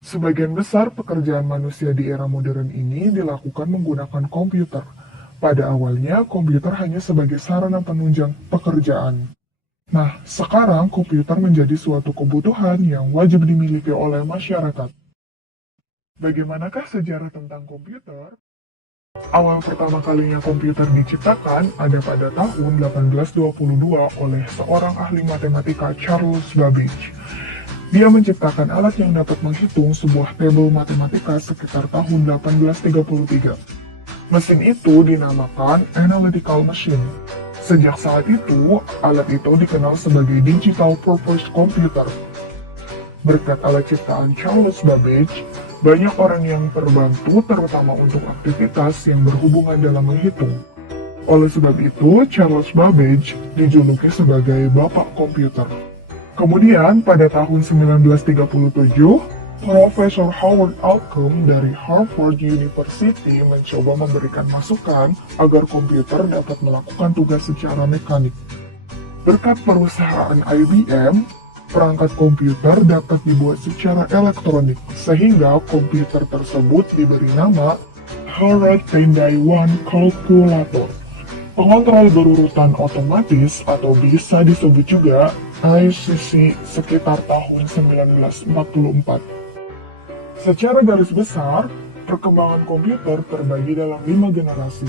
Sebagian besar pekerjaan manusia di era modern ini dilakukan menggunakan komputer. Pada awalnya, komputer hanya sebagai sarana penunjang pekerjaan. Nah, sekarang komputer menjadi suatu kebutuhan yang wajib dimiliki oleh masyarakat. Bagaimanakah sejarah tentang komputer? Awal pertama kalinya komputer diciptakan ada pada tahun 1822 oleh seorang ahli matematika Charles Babbage. Dia menciptakan alat yang dapat menghitung sebuah tabel matematika sekitar tahun 1833. Mesin itu dinamakan analytical machine. Sejak saat itu, alat itu dikenal sebagai digital purpose computer. Berkat alat ciptaan Charles Babbage, banyak orang yang terbantu terutama untuk aktivitas yang berhubungan dalam menghitung. Oleh sebab itu, Charles Babbage dijuluki sebagai Bapak Komputer. Kemudian, pada tahun 1937, Profesor Howard Alcom dari Harvard University mencoba memberikan masukan agar komputer dapat melakukan tugas secara mekanik. Berkat perusahaan IBM, perangkat komputer dapat dibuat secara elektronik, sehingga komputer tersebut diberi nama Harrod Pendai One Calculator. Pengontrol berurutan otomatis atau bisa disebut juga ICC sekitar tahun 1944. Secara garis besar, perkembangan komputer terbagi dalam 5 generasi.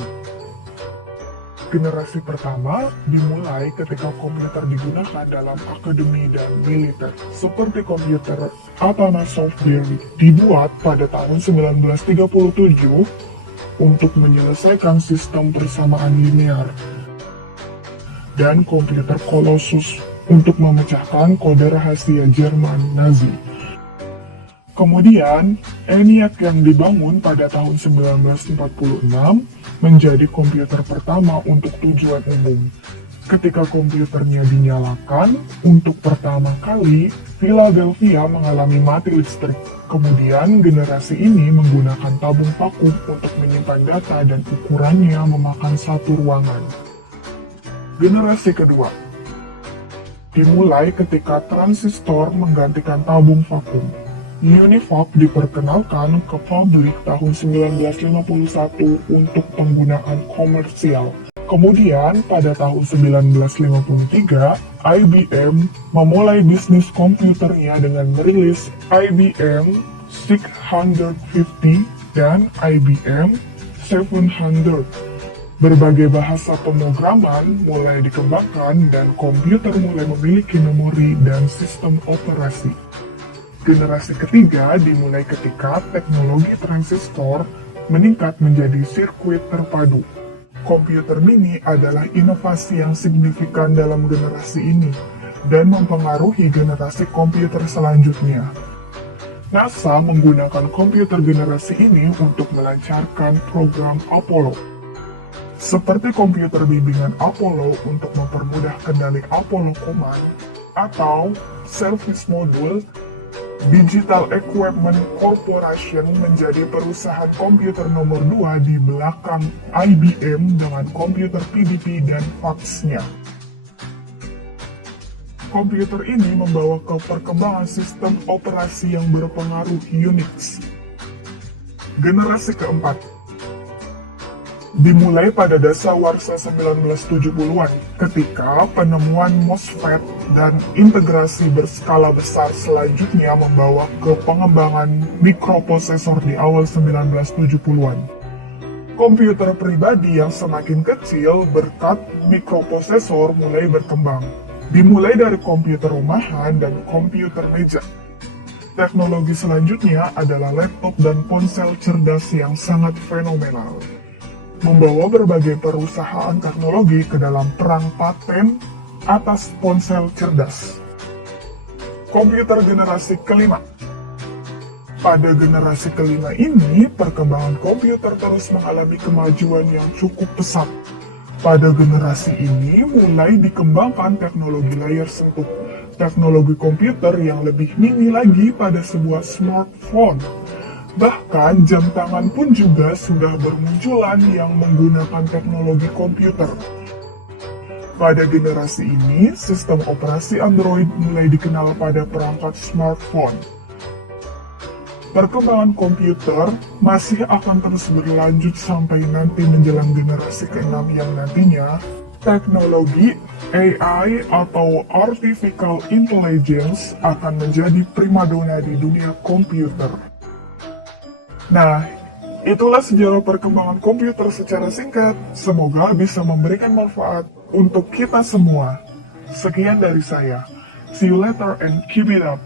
Generasi pertama dimulai ketika komputer digunakan dalam akademi dan militer, seperti komputer Atanasoff Berry, dibuat pada tahun 1937 untuk menyelesaikan sistem persamaan linear, dan komputer Colossus untuk memecahkan kode rahasia Jerman Nazi. Kemudian, ENIAC yang dibangun pada tahun 1946 menjadi komputer pertama untuk tujuan umum. Ketika komputernya dinyalakan, untuk pertama kali, Philadelphia mengalami mati listrik. Kemudian, generasi ini menggunakan tabung vakum untuk menyimpan data dan ukurannya memakan satu ruangan. Generasi kedua dimulai ketika transistor menggantikan tabung vakum. Univac diperkenalkan ke publik tahun 1951 untuk penggunaan komersial. Kemudian, pada tahun 1953, IBM memulai bisnis komputernya dengan merilis IBM 650 dan IBM 700. Berbagai bahasa pemrograman mulai dikembangkan dan komputer mulai memiliki memori dan sistem operasi. Generasi ketiga dimulai ketika teknologi transistor meningkat menjadi sirkuit terpadu. Komputer mini adalah inovasi yang signifikan dalam generasi ini dan mempengaruhi generasi komputer selanjutnya. NASA menggunakan komputer generasi ini untuk melancarkan program Apollo. Seperti komputer bimbingan Apollo untuk mempermudah kendali Apollo Command atau Service Module, Digital Equipment Corporation menjadi perusahaan komputer nomor 2 di belakang IBM dengan komputer PDP dan fax-nya. Komputer ini membawa ke perkembangan sistem operasi yang berpengaruh Unix. Generasi keempat dimulai pada dasawarsa 1970-an ketika penemuan MOSFET dan integrasi berskala besar selanjutnya membawa ke pengembangan mikroprosesor di awal 1970-an. Komputer pribadi yang semakin kecil berkat mikroprosesor mulai berkembang, dimulai dari komputer rumahan dan komputer meja. Teknologi selanjutnya adalah laptop dan ponsel cerdas yang sangat fenomenal, membawa berbagai perusahaan teknologi ke dalam perang paten atas ponsel cerdas. Komputer generasi kelima. Pada generasi kelima ini, perkembangan komputer terus mengalami kemajuan yang cukup pesat. Pada generasi ini mulai dikembangkan teknologi layar sentuh, teknologi komputer yang lebih mini lagi pada sebuah smartphone. Bahkan jam tangan pun juga sudah bermunculan yang menggunakan teknologi komputer. Pada generasi ini, sistem operasi Android mulai dikenal pada perangkat smartphone. Perkembangan komputer masih akan terus berlanjut sampai nanti menjelang generasi ke-6 yang nantinya teknologi AI atau Artificial Intelligence akan menjadi primadona di dunia komputer. Nah, itulah sejarah perkembangan komputer secara singkat. Semoga bisa memberikan manfaat untuk kita semua. Sekian dari saya. See you later and keep it up.